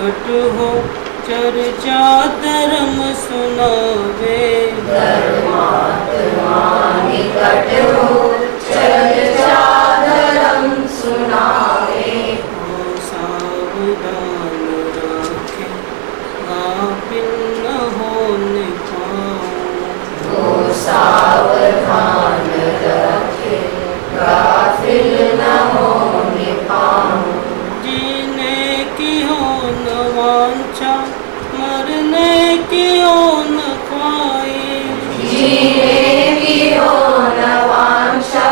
निकट हो चर्चा धर्म सुनावे। धर्मात्मा निकट हो चर्चा धर्म सुनावे। हो सावधान रखे गाफिल न होने पाऊं। हो सावधान रखे गाफिल न होने पाऊं। जीने की हो न वांछा मरने की हो न ख्वाहिश। जीने की हो न वांछा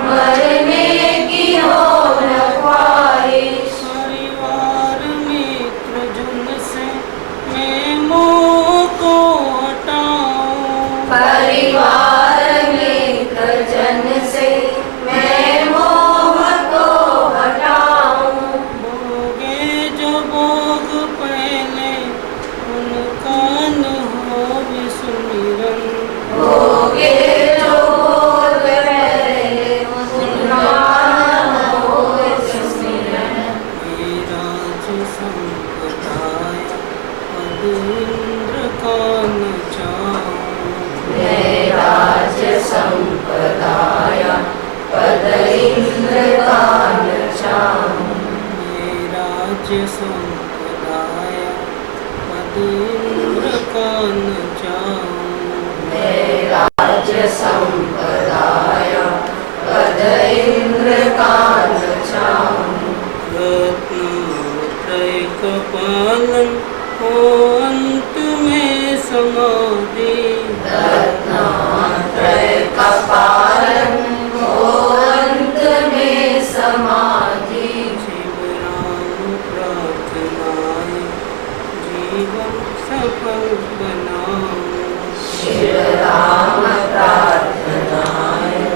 मरने की हो न ख्वाहिश। परिवार मित्र जुन से मैं मोह को हटाऊं। परिवार मित्र जन से मैं मोह को हटाऊं। भोगे जो भोग पहले उनका न हो विस्मरण। भोगे जो भोग पहले उनका न हो विस्मरण। मेराज संपदाय पद इंद्र का न चाऊं। मैं राज संपदाया पद इंद्र का न चाहूं। मेराज संपदाय पद इंद्र का न चाऊं। मैं राज संपदाया पद इंद्र का न चाहूं। रत्नत्रय का पालन हो अंत में समाधि। रत्नात्रय का पालन हो अंत में समाधि। शिव राम प्रार्थनाएं जीवन सफल बनाऊं। शिव राम प्रार्थनाएं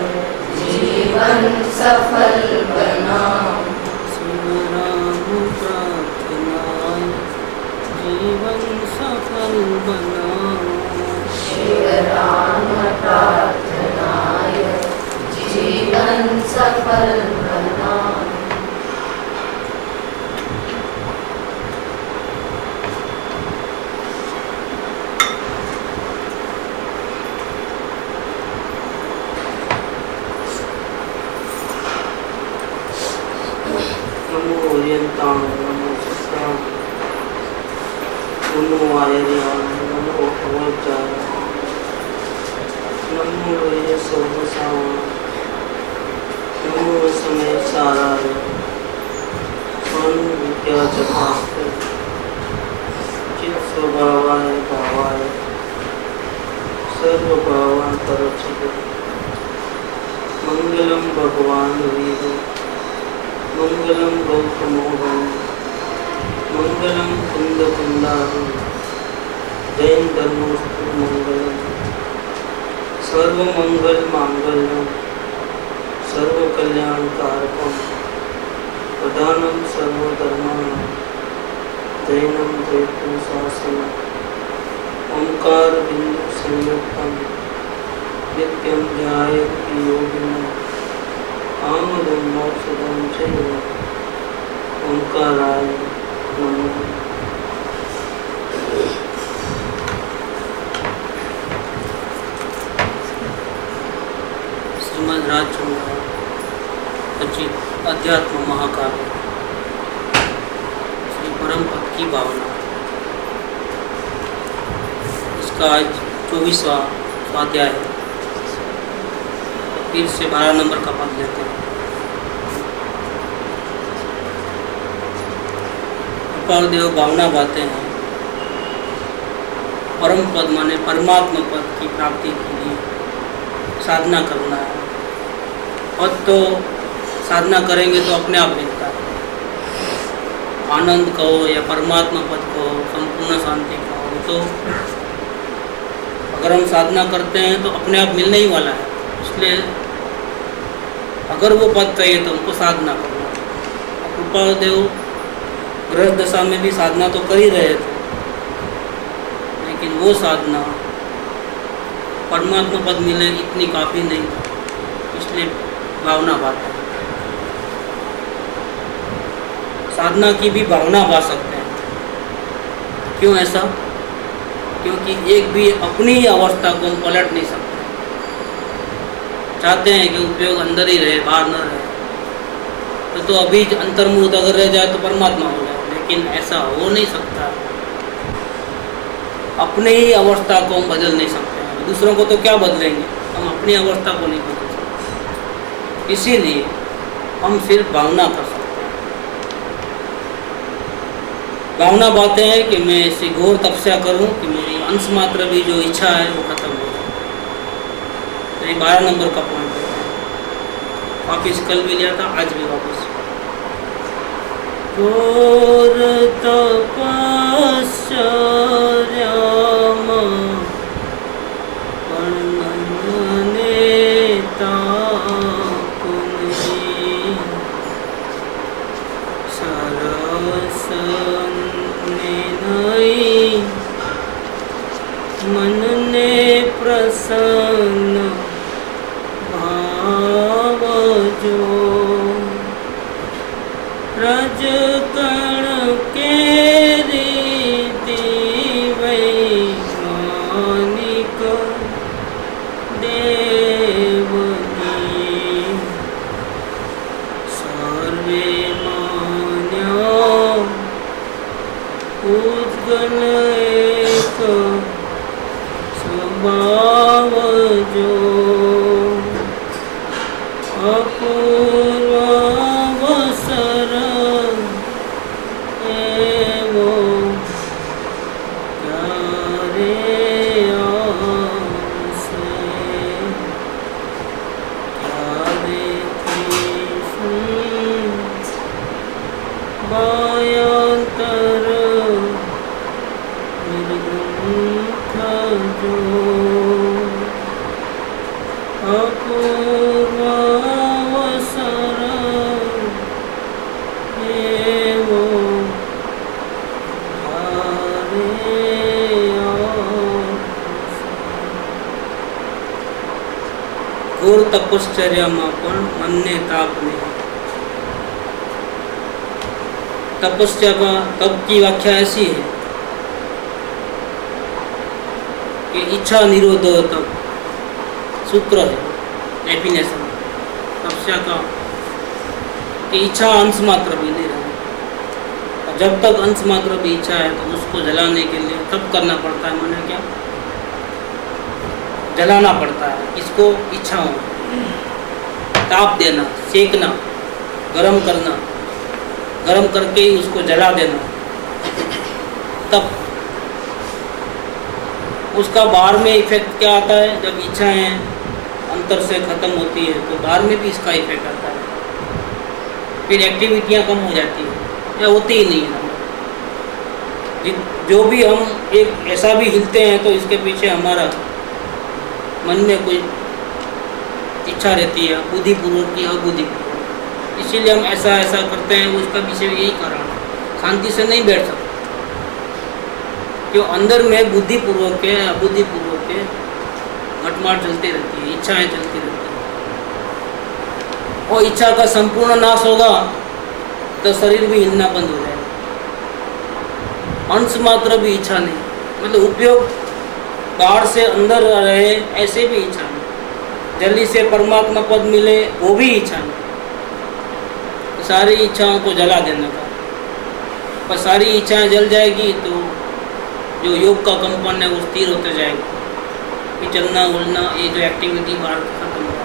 जीवन सफल बनाऊं। शिव राम प्रार्थनाएं जीवन सफल बनाऊं। शिव राम प्रार्थनाय जीवन सफल बनाऊं। नमो ओरियंतां नमो सत्यां नमो आयर्यां नमो अवज्जाय नमो ये सोहसां नमो समय साराय स्वामी विद्या जपास्ते चित स्वभावाय भावाय सर्व भावांतरक्षते मंगलम भगवान वीर मंगलम गौतमोहन मंगलम कुंद कुंदाहं जैन धर्मोस्तु मंगलम सर्वमंगल मांगल्यम सर्वकल्याणकारकम प्रधानम सर्वधर्माणां जैनम जयतु शासनम ओंकार बिंदु संयुक्तम नित्यं ध्यायन्ति योगिनः आमदं मोक्षदं चैव ओंकाराय नमः। श्रीमद् राजचंद्र रचित अध्यात्म महाकाव्य श्री परम पद की भावना। इसका आज 24वां स्वाध्याय है। फिर से 12 नंबर का पद लेते हैं। देव भावना बातें हैं। परम पद माने परमात्मा पद की प्राप्ति के लिए साधना करना है। पद तो साधना करेंगे तो अपने आप मिलता है। आनंद कहो या परमात्मा पद कहो, संपूर्ण शांति कहो, तो अगर हम साधना करते हैं तो अपने आप मिलने ही वाला है। इसलिए अगर वो पद चाहिए तो हमको साधना करना है। कृपादेव गृह दशा में भी साधना तो कर ही रहे थे, लेकिन वो साधना परमात्मा पद मिले इतनी काफ़ी नहीं था। इसलिए भावना बात है। साधना की भी भावना बा सकते हैं। क्यों ऐसा? क्योंकि एक भी अपनी ही अवस्था को हम पलट नहीं सकते। चाहते हैं कि उपयोग अंदर ही रहे, बाहर न रहे। तो अभी अंतर्मुख अगर रह जाए तो परमात्मा हो जाए, लेकिन ऐसा हो नहीं सकता। अपने ही अवस्था को हम बदल नहीं सकते हैं। दूसरों को तो क्या बदलेंगे, हम अपनी अवस्था को नहीं बदल सकते। इसीलिए हम सिर्फ भावना कर सकते हैं। भावना बातें हैं कि मैं ऐसी घोर तपस्या करूं कि मेरी अंश मात्र भी जो इच्छा है वो खत्म हो जाए। तो ये 12 नंबर का पॉइंट है। वापिस कल भी लिया था, आज भी वापस। घोर तपस्या मन ने प्रसन्न भाव जो रज कण के रीति वैमानिक देवनी सर्वे मान्या उद्गल एक स्वभाव जो अपूर्व अवसर एवं प्यारे आसे क्या देखी सुन बायांतर निर्ग्रंथ जो अपूर्व अवसर एवं घोर तपश्चर्याમાં પણ મનને તાપ નહીં। तपस्या का तप की व्याख्या ऐसी है कि इच्छा निरोध तप सूत्र है डेफिनेशन तपस्या का, कि इच्छा अंश मात्र भी नहीं रहे। जब तक अंश मात्र भी इच्छा है तो उसको जलाने के लिए तप करना पड़ता है। माने क्या? जलाना पड़ता है। इसको इच्छाओं ताप देना, सेकना, गरम करना, गरम करके ही उसको जला देना। तब उसका बाहर में इफेक्ट क्या आता है? जब इच्छाएं अंतर से खत्म होती है तो बाहर में भी इसका इफेक्ट आता है। फिर एक्टिविटियां कम हो जाती है या होती ही नहीं है। जो भी हम एक ऐसा भी हिलते हैं तो इसके पीछे हमारा मन में कोई इच्छा रहती है, बुद्धिपूर्वक की अबुद्धिपूर्वक। इसीलिए हम ऐसा ऐसा करते हैं। उसका पीछे यही कारण है, शांति से नहीं बैठ सकते। क्यों? अंदर में बुद्धिपूर्वक के अबुद्धिपूर्वक के घटमाट चलती रहती है, इच्छाएं चलती रहती है। और इच्छा का संपूर्ण नाश होगा तो शरीर भी हिलना बंद हो जाएगा। अंश मात्र भी इच्छा नहीं, मतलब उपयोग बाहर से अंदर रहे ऐसे भी इच्छा नहीं। जल्दी से परमात्मा पद मिले वो भी इच्छा नहीं। तो सारी इच्छाओं को जला देने का। पर सारी इच्छाएं जल जाएगी तो जो योग का कंपन है वो स्थिर होते जाएगा। फिर चलना उलना ये जो एक्टिविटी बाहर खत्म होगा।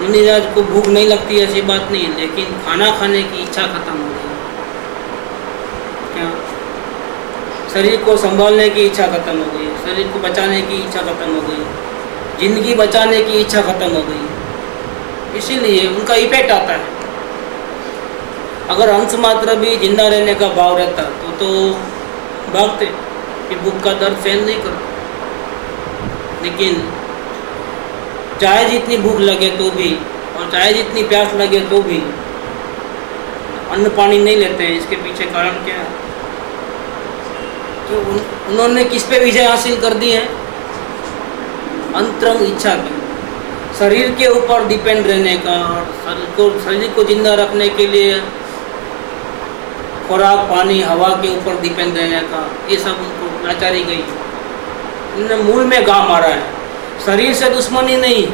मुनिराज को भूख नहीं लगती ऐसी बात नहीं, लेकिन खाना खाने की इच्छा खत्म हो गई। क्या? शरीर को संभालने की इच्छा खत्म हो गई, शरीर को बचाने की इच्छा खत्म हो गई, जिंदगी बचाने की इच्छा खत्म हो गई। इसीलिए उनका इफेक्ट आता है। अगर अंश मात्र भी जिंदा रहने का भाव रहता तो भागते, कि भूख का दर्द सहन नहीं करते। लेकिन चाहे जितनी भूख लगे तो भी और चाहे जितनी प्यास लगे तो भी अन्न पानी नहीं लेते हैं। इसके पीछे कारण क्या है? तो उन्होंने किस पे विजय हासिल कर दी है? अंतरंग इच्छा की। शरीर के ऊपर डिपेंड रहने का और शरीर को जिंदा रखने के लिए खुराक, पानी, हवा के ऊपर डिपेंड रहने का, ये सब उनको लाचारी गई। उन्होंने मूल में घा मारा है। शरीर से दुश्मनी नहीं,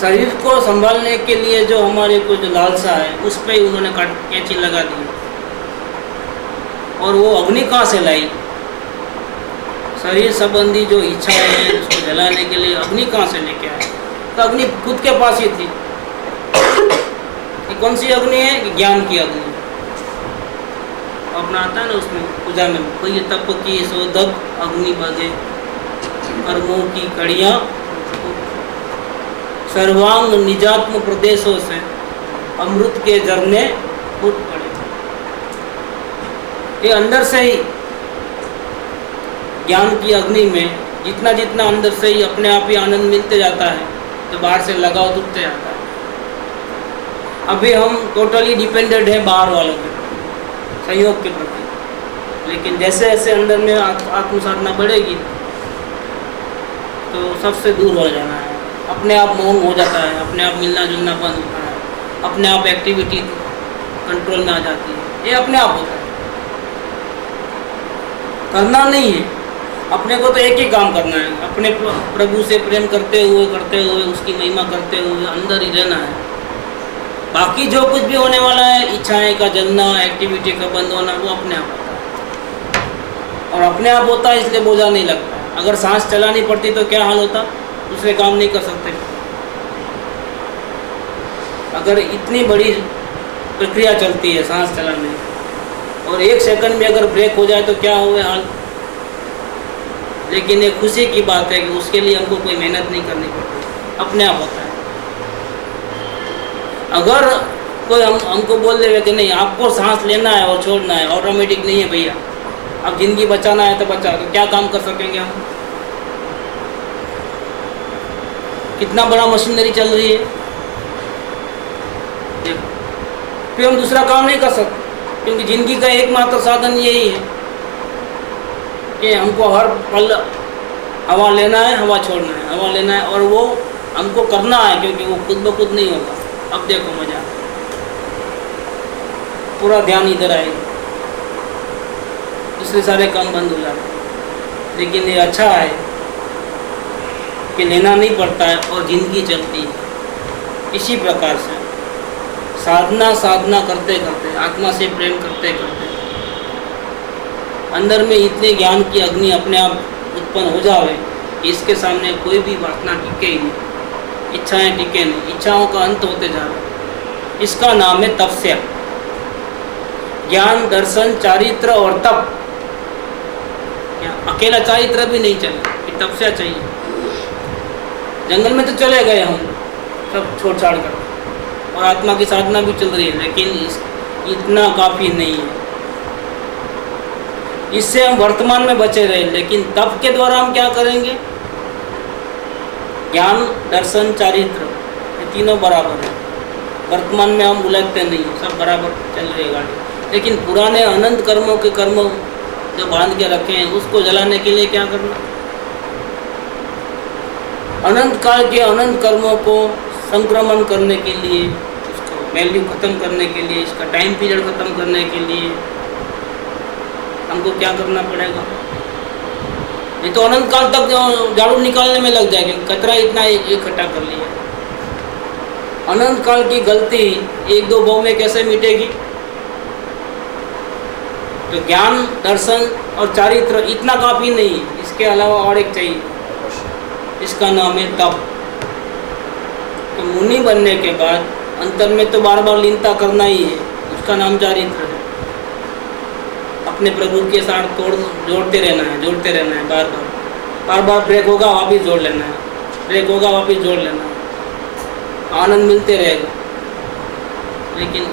शरीर को संभालने के लिए जो हमारे को जो लालसा है उस पर ही उन्होंने कैंची लगा दी। और वो अग्नि कहाँ से लाई? शरीर संबंधी जो इच्छाएं हैं उसको जलाने के लिए अग्नि कहाँ से लेके आए? तो अग्नि खुद के पास ही थी। ये कौन सी अग्नि है? कि ज्ञान की अग्नि। अपना आता है ना उसमें पूजा में, कोई तप की सोदक अग्नि बगे, कर्मों की कड़ियाँ सर्वांग निजात्म प्रदेशों से अमृत के झरने फूट पड़े। ये अंदर से ही ज्ञान की अग्नि में जितना जितना अंदर से ही अपने आप ही आनंद मिलते जाता है तो बाहर से लगाव टूटते जाता है। अभी हम टोटली डिपेंडेंट हैं बाहर वालों के सहयोग के प्रति, लेकिन जैसे जैसे अंदर में आत्म साधना बढ़ेगी तो सबसे दूर हो जाना है। अपने आप मौन हो जाता है, अपने आप मिलना जुलना बंद होता है, अपने आप एक्टिविटी कंट्रोल में आ जाती है। ये अपने आप होता है, करना नहीं है। अपने को तो एक ही काम करना है, अपने प्रभु से प्रेम करते हुए उसकी महिमा करते हुए अंदर ही रहना है। बाकी जो कुछ भी होने वाला है, इच्छाएं का जलना, एक्टिविटी का बंद होना, वो अपने आप होता है। और अपने आप होता है इसलिए बोझा नहीं लगता। अगर सांस चलानी पड़ती तो क्या हाल होता? दूसरे काम नहीं कर सकते। अगर इतनी बड़ी प्रक्रिया चलती है सांस चलाने और 1 सेकंड में अगर ब्रेक हो जाए तो क्या हुए हाल? लेकिन ये खुशी की बात है कि उसके लिए हमको कोई मेहनत नहीं करनी पड़ती, अपने आप होता है। अगर कोई हमको बोल देगा कि नहीं आपको सांस लेना है और छोड़ना है, ऑटोमेटिक नहीं है भैया, अब जिंदगी बचाना है तो बचा, तो क्या काम कर सकेंगे हम? कितना बड़ा मशीनरी चल रही है, फिर हम दूसरा काम नहीं कर सकते, क्योंकि जिंदगी का एकमात्र साधन यही है कि हमको हर पल हवा लेना है, हवा छोड़ना है, हवा लेना है, और वो हमको करना है, क्योंकि वो खुद ब खुद नहीं होगा। अब देखो मजा, पूरा ध्यान इधर आएगा, दूसरे सारे काम बंद हो जाते। लेकिन ये अच्छा है कि लेना नहीं पड़ता है और जिंदगी चलती है। इसी प्रकार से साधना करते करते, आत्मा से प्रेम करते करते अंदर में इतने ज्ञान की अग्नि अपने आप उत्पन्न हो जावे कि इसके सामने कोई भी वासना टिके ही नहीं, इच्छाएं टिके नहीं, इच्छाओं का अंत होते जा रहा। इसका नाम है तपस्या। ज्ञान, दर्शन, चारित्र और तप। अकेला चारित्र भी नहीं चले, तपस्या चाहिए। जंगल में तो चले गए हम सब छोड़ छाड़ कर, और आत्मा की साधना भी चल रही है, लेकिन इतना काफ़ी नहीं है। इससे हम वर्तमान में बचे रहे, लेकिन तप के द्वारा हम क्या करेंगे? ज्ञान, दर्शन, चारित्र, ये तीनों बराबर है। वर्तमान में हम उलझते नहीं, सब बराबर चल रही है गाड़ी। लेकिन पुराने अनंत कर्मों के कर्म जो बांध के रखे हैं उसको जलाने के लिए क्या करना? अनंत काल के अनंत कर्मों को संक्रमण करने के लिए, उसको वैल्यू खत्म करने के लिए, इसका टाइम पीरियड खत्म करने के लिए हमको क्या करना पड़ेगा? नहीं तो अनंत काल तक झाड़ू निकालने में लग जाएगी, कचरा इतना इकट्ठा कर लिया। अनंत काल की गलती 1-2 बौ में कैसे मिटेगी? तो ज्ञान, दर्शन और चारित्र इतना काफ़ी नहीं है, इसके अलावा और एक चाहिए, इसका नाम है तप। तो मुनि बनने के बाद अंतर में तो बार बार लीनता करना ही है, उसका नाम चारित्र है। अपने प्रभु के साथ जोड़ते रहना है, बार बार ब्रेक होगा वापिस जोड़ लेना है, ब्रेक होगा वापिस जोड़ लेना है, आनंद मिलते रहेगा। लेकिन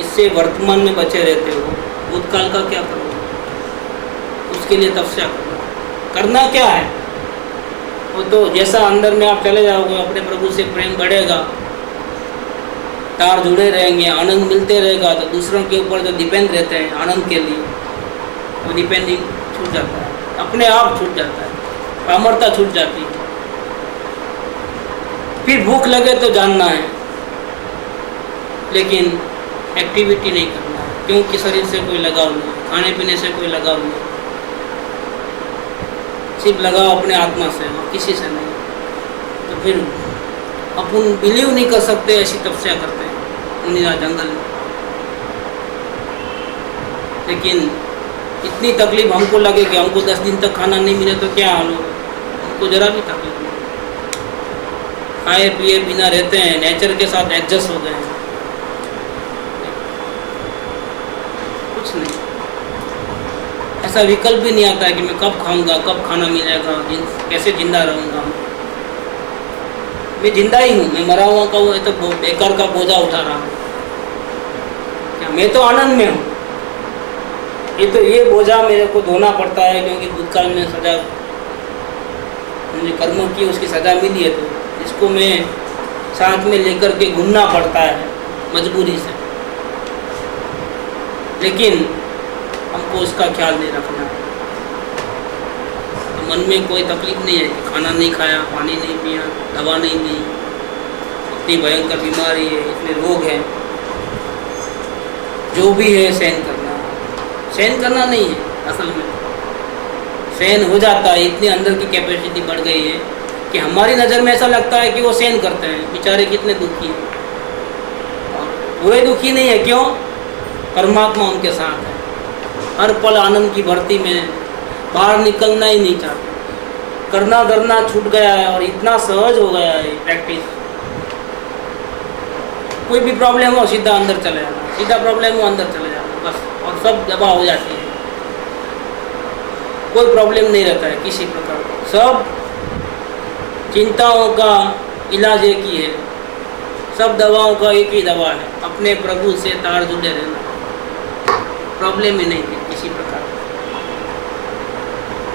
इससे वर्तमान में बचे रहते हो, भूतकाल का क्या करोगे? उसके लिए तपस्या करना क्या है? वो तो जैसा अंदर में आप चले जाओगे, अपने प्रभु से प्रेम बढ़ेगा, तार जुड़े रहेंगे, आनंद मिलते रहेगा, तो दूसरों के ऊपर जो डिपेंड रहते हैं आनंद के लिए, वो डिपेंडिंग छूट जाता है, अपने आप छूट जाता है, कामरता छूट जाती है। फिर भूख लगे तो जानना है, लेकिन एक्टिविटी नहीं करना है। क्योंकि शरीर से कोई लगाव नहीं, खाने पीने से कोई लगाव नहीं, सिर्फ लगाव अपने आत्मा से और किसी से नहीं। तो फिर अपन बिलीव नहीं कर सकते, ऐसी तपस्या करते हैं मुनिराज जंगल में। लेकिन इतनी तकलीफ हमको लगे कि हमको 10 दिन तक खाना नहीं मिले तो क्या हाल होगा, हमको जरा भी तकलीफ नहीं, खाए पिए बिना रहते हैं, नेचर के साथ एडजस्ट हो गए हैं, कुछ नहीं। ऐसा विकल्प भी नहीं आता है कि मैं कब खाऊंगा, कब खाना मिलेगा, कैसे जिंदा रहूंगा। मैं जिंदा ही हूँ, मैं मरा हुआ का हूँ, तो बेकार का बोझा उठा रहा हूँ क्या? मैं तो आनंद में हूँ। ये बोझा मेरे को धोना पड़ता है, क्योंकि भूतकाल में सजा मुझे कर्मों की उसकी सजा मिली है, तो इसको मैं साथ में लेकर के घूमना पड़ता है मजबूरी से। लेकिन हमको उसका ख्याल नहीं रखना है। तो मन में कोई तकलीफ नहीं है कि खाना नहीं खाया, पानी नहीं पिया, दवा नहीं ली, इतनी भयंकर बीमारी है, इतने रोग हैं, जो भी है सहन करना। सहन करना नहीं है, असल में सहन हो जाता है। इतनी अंदर की कैपेसिटी बढ़ गई है कि हमारी नज़र में ऐसा लगता है कि वो सहन करते हैं, बेचारे कितने दुखी हैं। और वो दुखी नहीं है, क्यों? परमात्मा उनके साथ है, हर पल आनंद की भर्ती में, बाहर निकलना ही नहीं चाहते। करना धरना छूट गया है और इतना सहज हो गया है प्रैक्टिस। कोई भी प्रॉब्लम हो सीधा अंदर चले जाना, सीधा प्रॉब्लम हो अंदर चले जाना बस, और सब दबा हो जाती है। कोई प्रॉब्लम नहीं रहता है किसी प्रकार का। सब चिंताओं का इलाज एक ही है, सब दवाओं का एक ही दवा है, अपने प्रभु से तार जुड़े रहना। प्रॉब्लम ही नहीं है किसी प्रकार।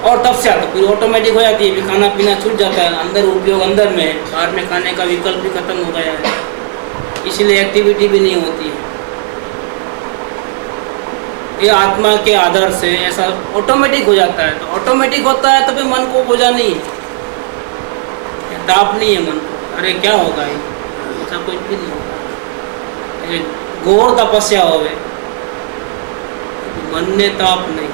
और तब से तो फिर ऑटोमेटिक हो जाती है, फिर खाना पीना छूट जाता है, अंदर उपयोग अंदर में है, बाहर में खाने का विकल्प भी खत्म हो गया है, इसलिए एक्टिविटी भी नहीं होती है। ये आत्मा के आधार से ऐसा ऑटोमेटिक हो जाता है। तो ऑटोमेटिक होता है तो फिर मन को बोझा नहीं है, ताप नहीं है मन को, अरे क्या होगा ये, ऐसा कुछ भी नहीं होगा। घोर तपस्या हो गए, मन ने ताप नहीं,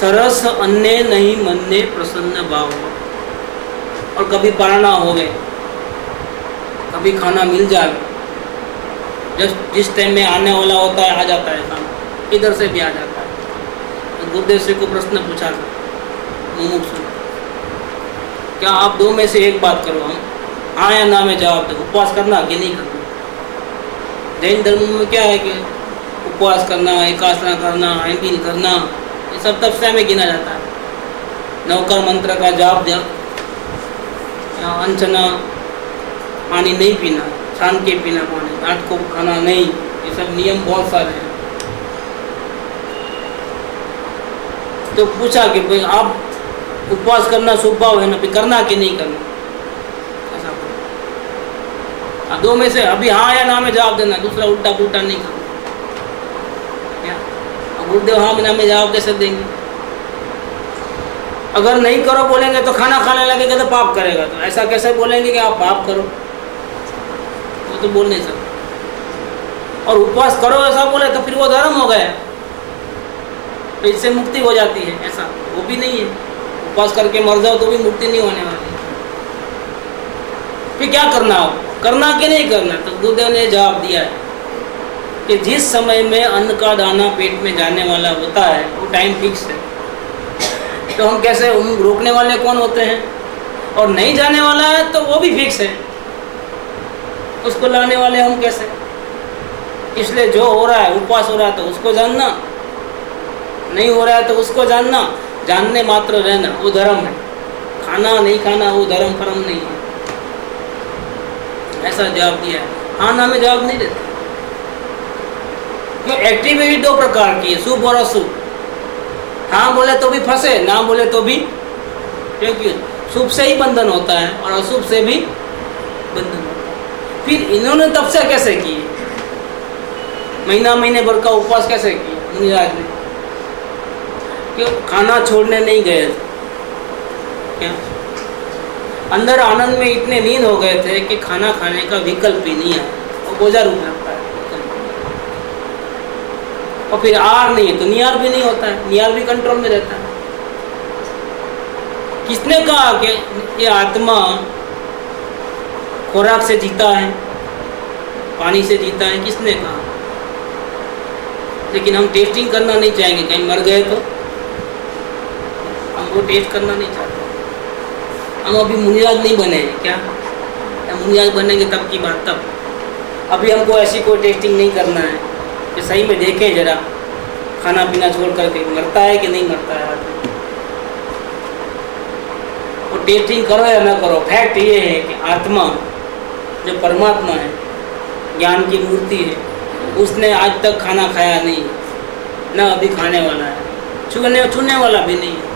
सरस अन्य नहीं मन ने प्रसन्न भाव। और कभी पारणा हो गए, कभी खाना मिल जाए, जिस टाइम में आने वाला होता है आ जाता है खाना, इधर से भी आ जाता है। तो गुरुदेव से को प्रश्न पूछा था मुमुक्षु, क्या आप दो में से एक बात करो, हम हाँ या ना में जवाब दो, उपवास करना कि नहीं करना। जैन धर्म में क्या है कि उपवास करना, एकासना करना, एम्बिल करना, ये सब तपस्या में गिना जाता है। नौकर मंत्र का जाप दिया, अनचना, पानी नहीं पीना, छान के पीना पानी, आठ को खाना नहीं, ये सब नियम बहुत सारे हैं। तो पूछा कि भाई आप उपवास करना स्वभाव है ना, फिर करना कि नहीं करना, ऐसा बोला। दो में से अभी हाँ या ना में जवाब देना, दूसरा उल्टा पुल्टा नहीं करना। गुरुदेव हाँ बिना में जवाब कैसे देंगे? अगर नहीं करो बोलेंगे तो खाना खाने लगेगा तो पाप करेगा, तो ऐसा कैसे बोलेंगे कि आप पाप करो? वो तो बोल नहीं सकते। और उपवास करो ऐसा बोले तो फिर वो धर्म हो गया, तो इससे मुक्ति हो जाती है, ऐसा वो भी नहीं है। उपवास करके मर जाओ तो भी मुक्ति नहीं होने वाली। फिर क्या करना हो, करना कि नहीं करना? तो गुरुदेव ने जवाब दिया है कि जिस समय में अन्न का दाना पेट में जाने वाला होता है वो टाइम फिक्स है, तो हम कैसे, रोकने वाले कौन होते हैं? और नहीं जाने वाला है तो वो भी फिक्स है, उसको लाने वाले हम कैसे? इसलिए जो हो रहा है, उपवास हो रहा है तो उसको जानना, नहीं हो रहा है तो उसको जानना, जानने मात्र रहना वो धर्म है। खाना नहीं खाना वो धर्म परम नहीं है, ऐसा जवाब दिया है। हाँ ना में जवाब नहीं देते, क्यों? एक्टिविटी दो प्रकार की है, शुभ और अशुभ। हाँ बोले तो भी फंसे, ना बोले तो भी, क्योंकि शुभ से ही बंधन होता है और अशुभ से भी बंधन होता है। फिर इन्होंने तपस्या कैसे की? महीने भर का उपवास कैसे किया मुनिराज ने? क्यों? खाना छोड़ने नहीं गए थे क्या? अंदर आनंद में इतने लीन हो गए थे कि खाना खाने का विकल्प ही नहीं है, वो बोझा रूप लगता है। और फिर आर नहीं है तो नियार भी नहीं होता है, नियार भी कंट्रोल में रहता है। किसने कहा कि ये आत्मा खुराक से जीता है, पानी से जीता है? किसने कहा? लेकिन हम टेस्टिंग करना नहीं चाहेंगे, कहीं मर गए तो हम वो टेस्ट करना नहीं चाहते। हम अभी मुनिराज नहीं बने हैं क्या? मुनिराज बनेंगे तब की बात तब। अभी हमको ऐसी कोई टेस्टिंग नहीं करना है कि सही में देखें जरा खाना पीना छोड़ करके मरता है कि नहीं मरता है आदमी। वो टेस्टिंग करो या ना करो, फैक्ट ये है कि आत्मा जो परमात्मा है, ज्ञान की मूर्ति है, उसने आज तक खाना खाया नहीं, ना अभी खाने वाला है, छूने वाला भी नहीं है।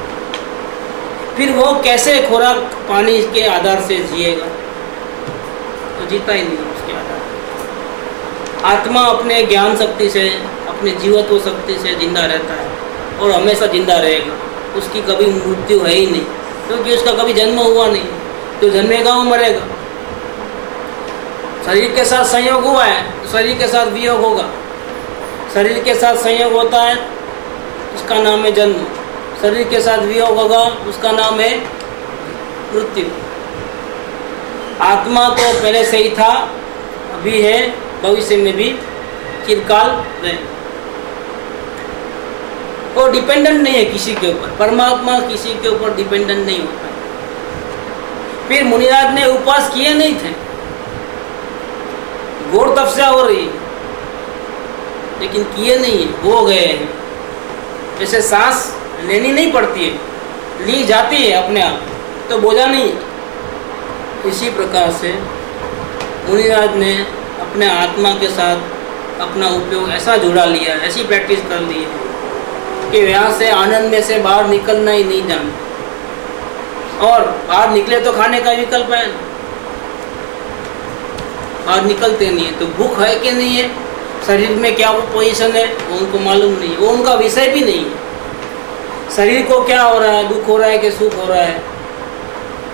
फिर वो कैसे खुराक पानी के आधार से जिएगा? तो जीता ही नहीं उसके आधार पर। आत्मा अपने ज्ञान शक्ति से, अपने जीवत्व शक्ति से जिंदा रहता है और हमेशा जिंदा रहेगा। उसकी कभी मृत्यु है ही नहीं, क्योंकि उसका कभी जन्म हुआ नहीं। तो जन्मेगा वो मरेगा। शरीर के साथ संयोग हुआ है तो शरीर के साथ वियोग होगा। शरीर के साथ संयोग होता है उसका नाम है जन्म, शरीर के साथ वियोग होगा उसका नाम है मृत्यु। आत्मा तो पहले से ही था, अभी है, भविष्य में भी चिरकाल रहे। वो डिपेंडेंट नहीं है किसी के ऊपर, परमात्मा किसी के ऊपर डिपेंडेंट नहीं होता। फिर मुनिराज ने उपवास किए नहीं थे, घोर तपस्या हो रही, लेकिन किए नहीं है, हो गए हैं। जैसे सांस लेनी नहीं पड़ती है, ली जाती है अपने आप, तो बोझा नहीं। इसी प्रकार से मुनिराज ने अपने आत्मा के साथ अपना उपयोग ऐसा जुड़ा लिया, ऐसी प्रैक्टिस कर ली है कि यहाँ से आनंद में से बाहर निकलना ही नहीं जानते। और बाहर निकले तो खाने का विकल्प है, बाहर निकलते नहीं है। तो भूख है कि नहीं है, शरीर में क्या वो पोजीशन है वो उनको मालूम नहीं, वो उनका विषय भी नहीं है। शरीर को क्या हो रहा है, दुख हो रहा है कि सुख हो रहा है,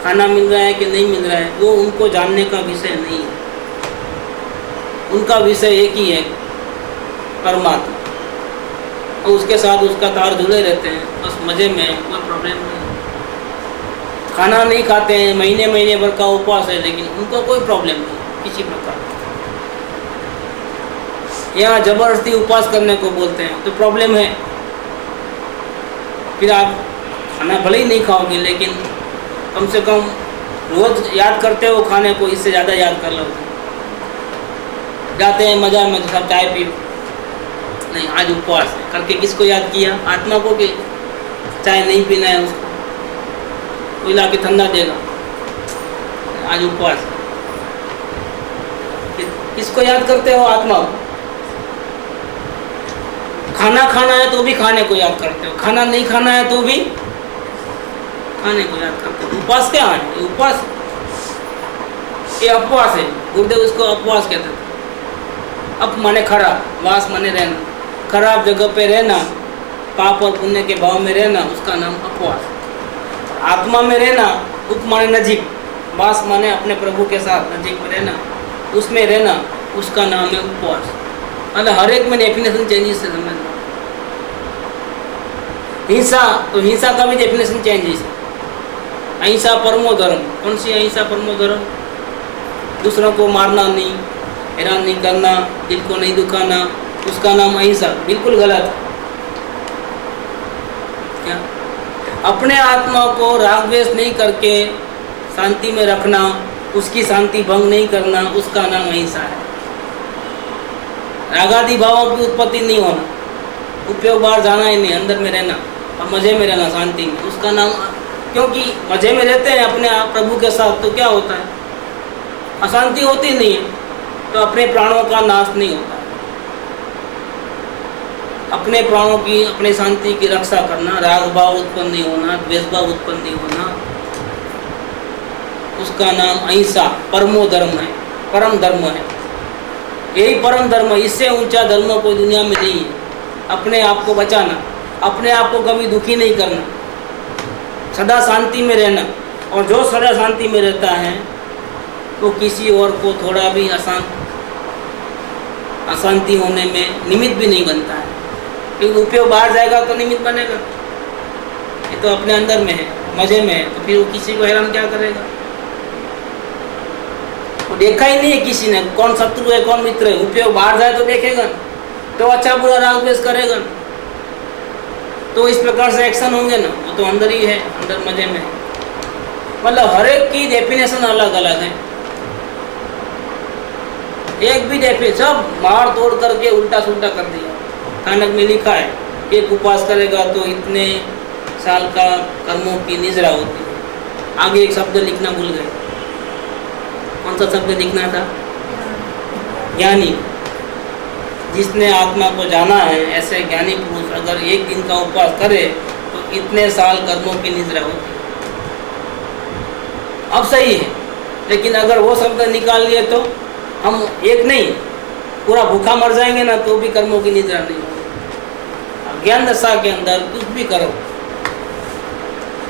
खाना मिल रहा है कि नहीं मिल रहा है, वो उनको जानने का विषय नहीं है। उनका विषय एक ही है, परमात्मा, और उसके साथ उसका तार जुड़े रहते हैं, बस मज़े में, कोई प्रॉब्लम नहीं। खाना नहीं खाते हैं, महीने महीने भर का उपवास है, लेकिन उनको कोई प्रॉब्लम नहीं किसी प्रकार। यहाँ जबरदस्ती उपवास करने को बोलते हैं तो प्रॉब्लम है। फिर आप खाना भले ही नहीं खाओगे, लेकिन कम से कम रोज़ याद करते हो खाने को, इससे ज़्यादा याद कर लो। जाते हैं मज़ा में सब चाय पी, नहीं आज उपवास है करके किसको याद किया? आत्मा को। कि चाय नहीं पीना है उसको, कोई ला के ठंडा देगा, आज उपवास है। किसको याद करते हो? आत्मा को। खाना खाना है तो भी खाने को याद करते हो, खाना नहीं खाना है तो भी खाने को याद करते हो। उपवास क्या है? उपवास, ये अपवास है। गुरुदेव उसको अपवास कहते थे। अप माने खराब, वास माने रहना, खराब जगह पे रहना, पाप और पुण्य के भाव में रहना, उसका नाम अपवास। आत्मा में रहना, उप माने नजीक, वास माने अपने प्रभु के साथ नजीक में रहना, उसमें रहना, उसका नाम है उपवास। मतलब हर एक में डेफिनेशन चेंजेस से समझना। हिंसा, तो हिंसा का भी डेफिनेशन चेंजेस है। अहिंसा परमो धर्म, कौन सी अहिंसा परमो धर्म? दूसरों को मारना नहीं, हैरान नहीं करना, दिल को नहीं दुखाना, उसका नाम अहिंसा। बिल्कुल गलत। क्या? अपने आत्मा को राग द्वेष नहीं करके शांति में रखना, उसकी शांति भंग नहीं करना, उसका नाम अहिंसा है। रागादि भावों की उत्पत्ति नहीं होना, उपयोग बाहर जाना ही नहीं, अंदर में रहना और मज़े में रहना, शांति में, उसका नाम। क्योंकि मज़े में रहते हैं अपने आप प्रभु के साथ, तो क्या होता है? अशांति होती नहीं है, तो अपने प्राणों का नाश नहीं होता। अपने प्राणों की, अपने शांति की रक्षा करना, राग भाव उत्पन्न नहीं होना, द्वेष भाव उत्पन्न नहीं होना, उसका नाम अहिंसा परमो धर्म है, परम धर्म है। यही परम धर्म है, इससे ऊंचा धर्म कोई दुनिया में नहीं है। अपने आप को बचाना, अपने आप को कभी दुखी नहीं करना, सदा शांति में रहना। और जो सदा शांति में रहता है वो किसी और को थोड़ा भी अशांति होने में निमित्त भी नहीं बनता है। क्योंकि उपयोग बाहर जाएगा तो निमित्त बनेगा, ये तो अपने अंदर में है, मजे में है, तो फिर वो किसी को हैरान क्या करेगा। वो देखा ही नहीं है किसी ने कौन शत्रु है कौन मित्र है। उपयोग बाहर जाए तो देखेगा, तो अच्छा बुरा राग द्वेष करेगा, तो इस प्रकार से एक्शन होंगे ना। वो तो अंदर ही है, अंदर मजे में। मतलब हर एक की डेफिनेशन अलग अलग है, एक भी डेफिनेशन सब मार तोड़ करके उल्टा सुल्टा कर दिया। कानक में लिखा है एक उपवास करेगा तो इतने साल का कर्मों की निजरा होती है। आगे एक शब्द लिखना भूल गए, कौन सा शब्द लिखना था? ज्ञानी। जिसने आत्मा को जाना है, ऐसे ज्ञानी पुरुष अगर एक दिन का उपवास करे तो इतने साल कर्मों की निजरा होती है। अब सही है, लेकिन अगर वो शब्द निकाल लिए तो हम एक नहीं पूरा भूखा मर जाएंगे ना, तो भी कर्मों की निद्रा नहीं होगी। ज्ञान दशा के अंदर कुछ भी करो,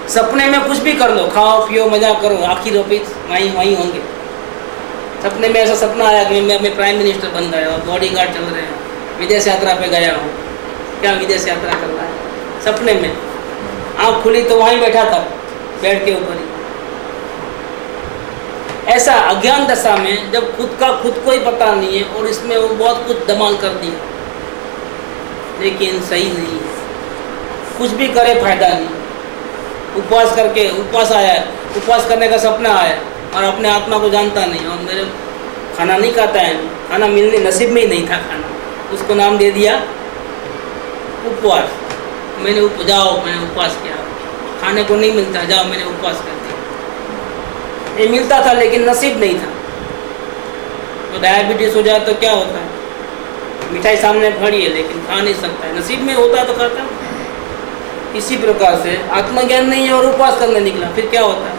सपने में कुछ भी कर लो, खाओ पियो मजा करो, आखिर ऑफिस वहीं होंगे। सपने में ऐसा सपना आया कि मैं प्राइम मिनिस्टर बन गया और बॉडी गार्ड चल रहे हैं, विदेश यात्रा पे गया हूँ। क्या विदेश यात्रा कर रहा है? सपने में आँख खुली तो वहीं बैठा था बेड के ऊपर ही। ऐसा अज्ञान दशा में जब खुद का खुद को ही पता नहीं है और इसमें वो बहुत कुछ धमाल कर दिया, लेकिन सही नहीं है। कुछ भी करे फायदा नहीं। उपवास करके उपवास आया, उपवास करने का सपना आया और अपने आत्मा को जानता नहीं, और मेरे खाना नहीं खाता है, खाना मिलने नसीब में ही नहीं था खाना, उसको नाम दे दिया उपवास। मैंने उपवास किया, खाने को नहीं मिलता, जाओ मैंने उपवास कर दिया। ये मिलता था लेकिन नसीब नहीं था। तो डायबिटीज हो जाए तो क्या होता है? मिठाई सामने खड़ी है लेकिन खा नहीं सकता है, नसीब में होता तो खाता। इसी प्रकार से आत्मज्ञान नहीं है और उपवास करने निकला, फिर क्या होता है?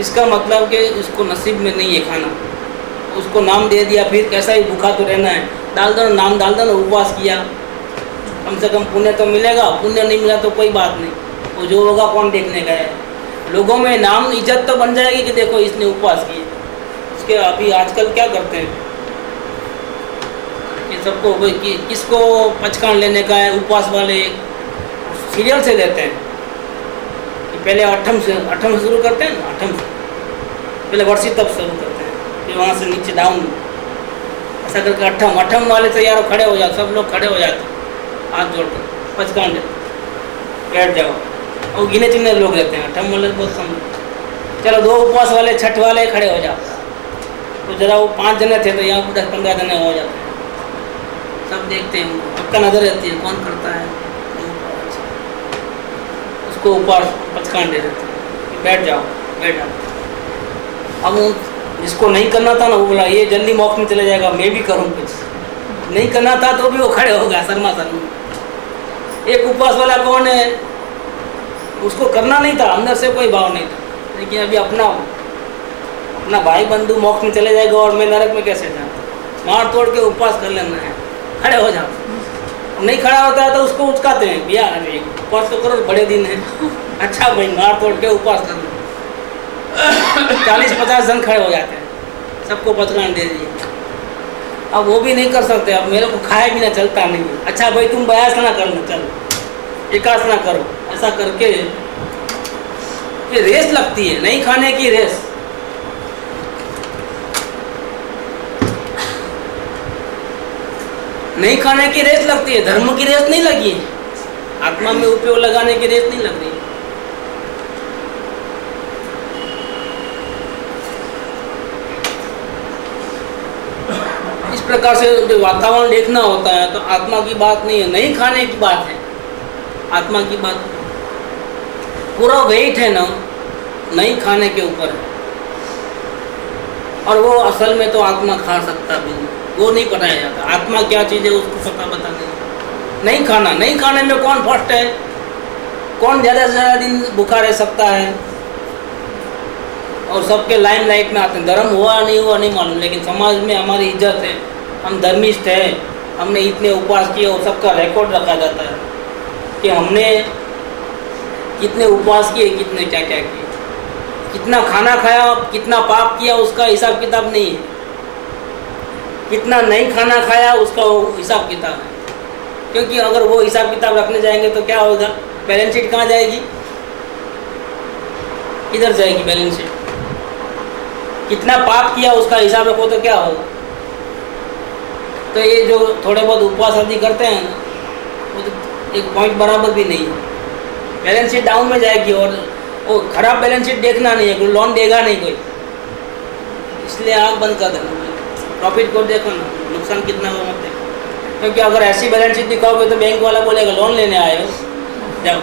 इसका मतलब कि उसको नसीब में नहीं है खाना, उसको नाम दे दिया, फिर कैसा ही भूखा तो रहना है, डाल दो नाम, डाल दो ना, उपवास किया, कम से कम पुण्य तो मिलेगा। पुण्य नहीं मिला तो कोई बात नहीं, वो जो होगा कौन देखने गया है। लोगों में नाम इज्जत तो बन जाएगी कि देखो इसने उपवास किए। इसके अभी आजकल क्या करते हैं ये सबको कि किसको पचकान लेने का है, उपवास वाले सीरियल से लेते हैं कि पहले अठम से शुरू करते हैं, अठम से पहले वर्षी तब शुरू करते हैं, फिर वहाँ से नीचे डाउन, ऐसा करके अठम वाले तैयार खड़े हो जाते, सब लोग खड़े हो जाते हाथ जोड़कर, पचकान लेते, बैठ जाओ। और गिने चुने लोग रहते हैं, अठम वाले बहुत कम। चलो 2 उपवास वाले, छठ वाले खड़े हो जाओ, तो जरा वो 5 जने थे तो यहाँ 10-15 जने हो जाते हैं। सब देखते हैं उनको, सबका नजर रहती है कौन करता है, उसको उपवास पचकान दे देते हैं, बैठ जाओ बैठ जाओ। अब जिसको नहीं करना था ना, वो बोला ये जल्दी मौके में चले जाएगा, मैं भी करूँ कुछ। नहीं करना था तो भी वो खड़े हो गया शर्मा। एक उपवास वाला कौन है, उसको करना नहीं था, अंदर से कोई भाव नहीं था, लेकिन अभी अपना भाई बंधु मोक्ष में चले जाएगा और मैं नरक में कैसे जाऊँ, मार तोड़ के उपवास कर लेना है, खड़े हो जाओ। नहीं खड़ा होता है तो उसको उचकाते हैं, भैया अरे उपवास तो करो, बड़े दिन है। अच्छा भाई मार तोड़ के उपवास कर लो। 40-50 जन खड़े हो जाते हैं, सबको पचकान दे दिए। अब वो भी नहीं कर सकते, अब मेरे को खाए बिना चलता नहीं। अच्छा भाई तुम बयासना कर लो, चलो एकासना करो, ऐसा करके ये रेस लगती है, नहीं खाने की रेस। नहीं खाने की रेस लगती है, धर्म की रेस नहीं लगी है, आत्मा में उपयोग लगाने की रेस नहीं लग रही। इस प्रकार से जो वातावरण देखना होता है तो आत्मा की बात नहीं है, नहीं खाने की बात है, आत्मा की बात। पूरा वेट है ना नहीं खाने के ऊपर है, और वो असल में तो आत्मा खा सकता भी नहीं, वो नहीं पढ़ाया जाता। आत्मा क्या चीज़ है उसको पता नहीं खाना। नहीं खाने में कौन फर्स्ट है, कौन ज़्यादा से ज़्यादा दिन भूखा रह सकता है, और सबके लाइम लाइट में आते हैं। धर्म हुआ नहीं मालूम, लेकिन समाज में हमारी इज्जत है, हम धर्मिष्ठ हैं, हमने इतने उपवास किए और सबका रिकॉर्ड रखा जाता है कि हमने कितने उपवास किए, कितने क्या क्या किए, कितना खाना खाया, कितना पाप किया, उसका हिसाब किताब नहीं है। कितना नहीं खाना खाया उसका हिसाब किताब है। क्योंकि अगर वो हिसाब किताब रखने जाएंगे तो क्या होगा, बैलेंस शीट कहाँ जाएगी, किधर जाएगी बैलेंस शीट? कितना पाप किया उसका हिसाब रखो तो क्या होगा। तो ये जो थोड़े बहुत उपवास आदि करते हैं ना, वो तो एक पॉइंट बराबर भी नहीं है, बैलेंस शीट डाउन में जाएगी। और वो खराब बैलेंस शीट देखना नहीं है, कोई लोन देगा नहीं कोई, इसलिए आँख बंद कर देना, प्रॉफिट को देखो ना, नुकसान कितना हो मत देखो। क्योंकि अगर ऐसी बैलेंस शीट दिखाओगे तो बैंक वाला बोलेगा लोन लेने आए हो, जाओ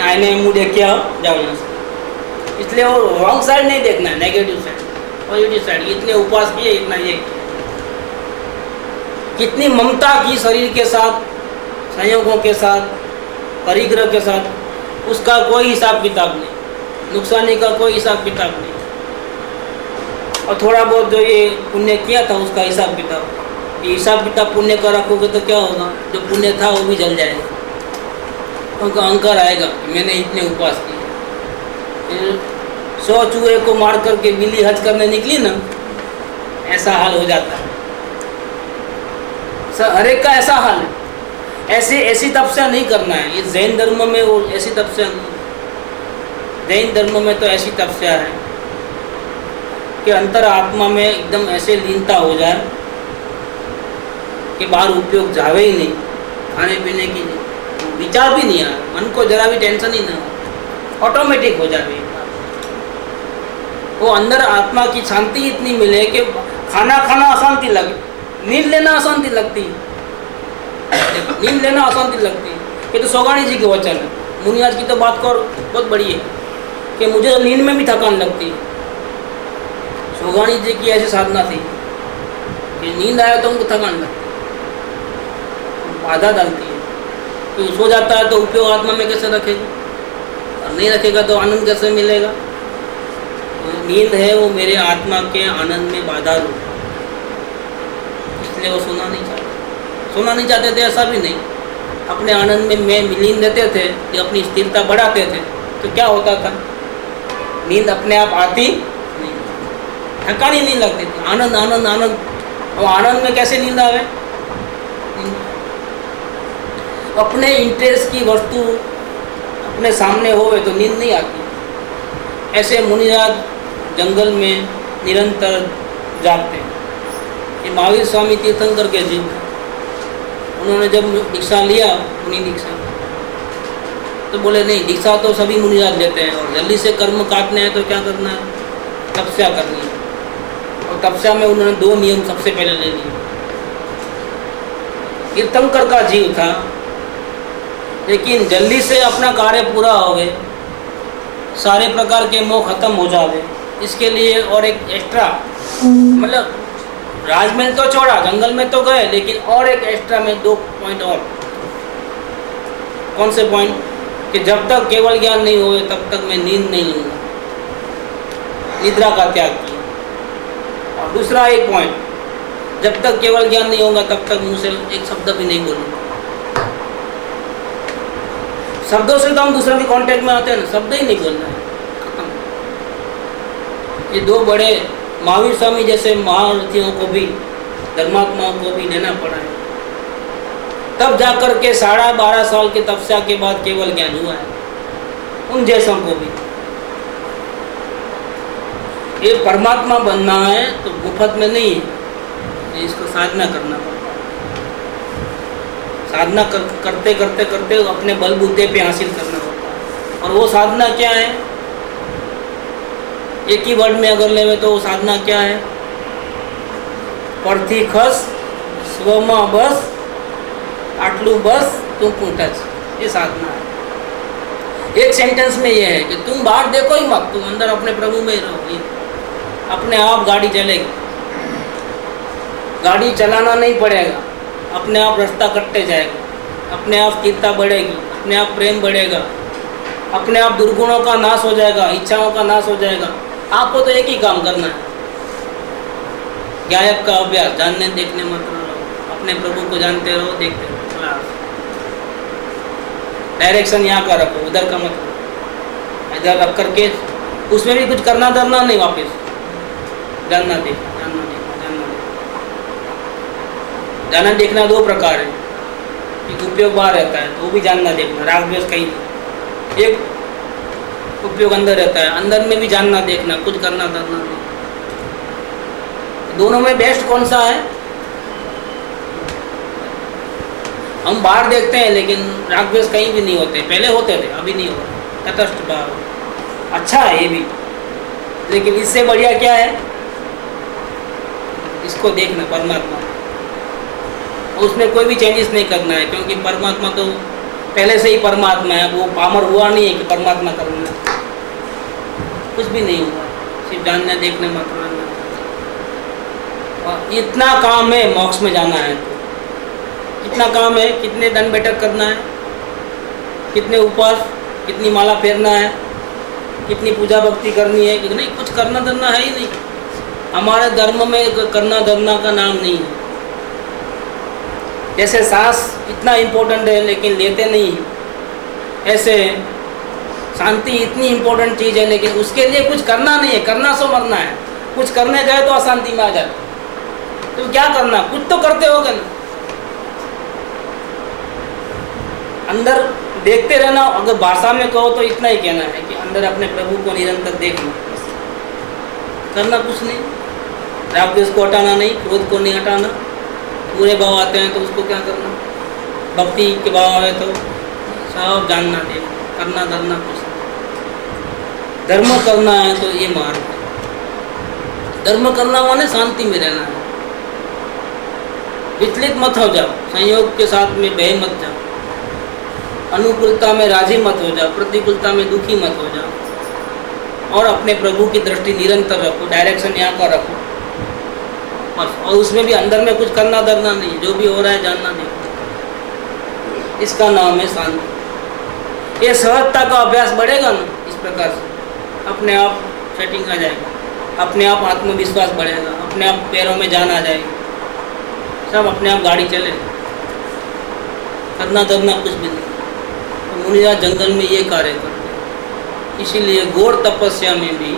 आईने में मुँह देख के आओ, जाओ यहाँ से। इसलिए वो रॉन्ग साइड नहीं देखना है, नेगेटिव साइड, पॉजिटिव साइड। इतने उपवास किए, इतना ये किया, कितनी ममता की शरीर के साथ, संयोगों के साथ, परिग्रह के साथ, उसका कोई हिसाब किताब नहीं, नुकसानी का कोई हिसाब किताब नहीं। और थोड़ा बहुत जो ये पुण्य किया था उसका हिसाब किताब, ये हिसाब किताब पुण्य का रखोगे तो क्या होगा, जो पुण्य था वो भी जल जाएगा, उनका अहंकार आएगा कि मैंने इतने उपवास किए। 100 चूहे को मार करके बिल्ली हज करने निकली ना, ऐसा हाल हो जाता है। हर एक का ऐसा हाल है। ऐसी तपस्या नहीं करना है। ये जैन धर्म में वो ऐसी तपस्या नहीं, जैन धर्म में तो ऐसी तपस्या है कि अंतर आत्मा में एकदम ऐसे लीनता हो जाए कि बाहर उपयोग जावे ही नहीं, खाने पीने की विचार भी नहीं आए, मन को जरा भी टेंशन ही ना हो, ऑटोमेटिक हो जाए। वो अंदर आत्मा की शांति इतनी मिले कि खाना खाना अशांति लगे, नींद लेना अशांति लगती है, नींद लेना अशांति लगती है। ये तो सौगाणी जी के वचन है। मुनियाज की तो बात कर बहुत बड़ी है कि मुझे तो नींद में भी थकान लगती है। सौगाणी जी की ऐसी साधना थी कि नींद आया तो उनको थकान लगती, बाधा डालती है। तो सो जाता है तो उपयोग आत्मा में कैसे रखेगा, और नहीं रखेगा तो आनंद कैसे मिलेगा। तो नींद है वो मेरे आत्मा के आनंद में बाधा रूप, इसलिए वो सोना नहीं चाहते। सोना नहीं चाहते थे ऐसा भी नहीं, अपने आनंद में मैं विलीन देते थे, कि अपनी स्थिरता बढ़ाते थे, तो क्या होता था, नींद अपने आप आती नहीं, थकान ही नहीं लगती थी, आनंद आनंद आनंद। और आनंद में कैसे नींद आवे, अपने इंटरेस्ट की वस्तु अपने सामने होवे तो नींद नहीं आती। ऐसे मुनिराज जंगल में निरंतर जागते हैं। ये महावीर स्वामी तीर्थंकर के जी, उन्होंने जब दीक्षा लिया मुनि दीक्षा, तो बोले नहीं, दीक्षा तो सभी मुनिराज लेते हैं, और जल्दी से कर्म काटने हैं तो क्या करना है, तपस्या करनी है। और तपस्या में उन्होंने 2 नियम सबसे पहले ले लिए। तीर्थंकर का जीव था, लेकिन जल्दी से अपना कार्य पूरा हो गए, सारे प्रकार के मोह खत्म हो जावे, इसके लिए और एक एक्स्ट्रा, मतलब राजमहल तो छोड़ा, जंगल में तो गए, लेकिन और एक एक्स्ट्रा में 2 पॉइंट और। कौन से पॉइंट, कि जब तक केवल ज्ञान नहीं होए तब तक मैं नींद नहीं लूँगा, निद्रा का त्याग किया। और दूसरा एक पॉइंट, जब तक केवल ज्ञान नहीं होगा तब तक मुँह से एक शब्द भी नहीं बोलूँगा। शब्दों से तो हम दूसरों के कांटेक्ट में आते हैं ना, शब्द ही नहीं बोलना है, खत्म। ये 2 बड़े महावीर स्वामी जैसे महारथियों को भी, धर्मात्माओं को भी लेना पड़ा है। तब जाकर के 12.5 साल की तपस्या के बाद केवल ज्ञान हुआ है उन जैसों को भी। ये परमात्मा बनना है तो मुफ्त में नहीं है, इसको साधना करना पड़ता है। साधना करते करते करते अपने बलबूते पे हासिल करना होता है। और वो साधना क्या है, एक ही वर्ड में अगर लेवे तो वो साधना क्या है, परथी खस स्वमा बस आटलू बस तुम टच, ये साधना है। एक सेंटेंस में ये है कि तुम बाहर देखो ही मत, तुम अंदर अपने प्रभु में ही रहो। अपने आप गाड़ी चलेगी, गाड़ी चलाना नहीं पड़ेगा, अपने आप रास्ता कटते जाएगा, अपने आप स्थिरता बढ़ेगी, अपने आप प्रेम बढ़ेगा, अपने आप दुर्गुणों का नाश हो जाएगा, इच्छाओं का नाश हो जाएगा। आपको तो एक ही काम करना है, गायब का अभ्यास, जानने देखने मत रहो, अपने प्रभु को जानते रहो, देखते रहो। डायरेक्शन यहाँ का रखो, उधर का मत रखो, इधर रख करके उसमें भी कुछ करना धरना नहीं, वापस जानना दे, जानना दे, जानना दे। जानना देखना दो प्रकार है। एक उपयोग बाहर रहता है तो वो भी जानना देखना, राग द्वेष कहीं नहीं। एक उपयोग अंदर रहता है, अंदर में भी जानना देखना, कुछ करना धरना नहीं। दोनों में बेस्ट कौन सा है? हम बाहर देखते हैं लेकिन राग द्वेष कहीं भी नहीं होते, पहले होते थे अभी नहीं होते, तटस्थ भाव अच्छा है ये भी। लेकिन इससे बढ़िया क्या है? इसको देखना परमात्मा, उसमें कोई भी चेंजेस नहीं करना है, क्योंकि परमात्मा तो पहले से ही परमात्मा है। वो पामर हुआ नहीं है कि परमात्मा करना, कुछ भी नहीं हुआ, सिर्फ जानने देखने मात्र। और इतना काम है मोक्ष में जाना है तो कितना काम है, कितने दंड बैठक करना है, कितने उपवास, कितनी माला फेरना है, कितनी पूजा भक्ति करनी है, कि नहीं कुछ करना धरना है ही नहीं। हमारे धर्म में करना धरना का नाम नहीं है। जैसे सांस इतना इम्पोर्टेंट है लेकिन लेते नहीं, ऐसे शांति इतनी इम्पोर्टेंट चीज़ है लेकिन उसके लिए कुछ करना नहीं है। करना सो मरना है, कुछ करने गए तो अशांति में आ जाते। तो क्या करना, कुछ तो करते होगे ना। अंदर देखते रहना, अगर भाषा में कहो तो इतना ही कहना है कि अंदर अपने प्रभु को निरंतर देखना, करना कुछ नहीं। राग द्वेष को हटाना नहीं, क्रोध को नहीं हटाना। बुरे भाव आते हैं तो उसको क्या करना, भक्ति के भाव आए तो सब जानना देखना, करना धरना कुछ नहीं। धर्म करना है तो ये मार्ग है। धर्म करना माने शांति में रहना है, विचलित मत हो जाओ, संयोग के साथ में बह मत जाओ, अनुकूलता में राजी मत हो जाओ, प्रतिकूलता में दुखी मत हो जाओ, और अपने प्रभु की दृष्टि निरंतर रखो, डायरेक्शन यहाँ का रखो बस। और उसमें भी अंदर में कुछ करना धरना नहीं, जो भी हो रहा है जानना नहीं। इसका नाम है शांति। ये सहजता का अभ्यास बढ़ेगा ना, इस प्रकार से अपने आप सेटिंग आ जाएगा, अपने आप आत्मविश्वास बढ़ेगा, अपने आप पैरों में जान आ जाएगी, सब अपने आप गाड़ी चले, करना धरना कुछ भी नहीं। तो मुनिराज जंगल में ये कार्य करते हैं, इसीलिए घोर तपस्या में भी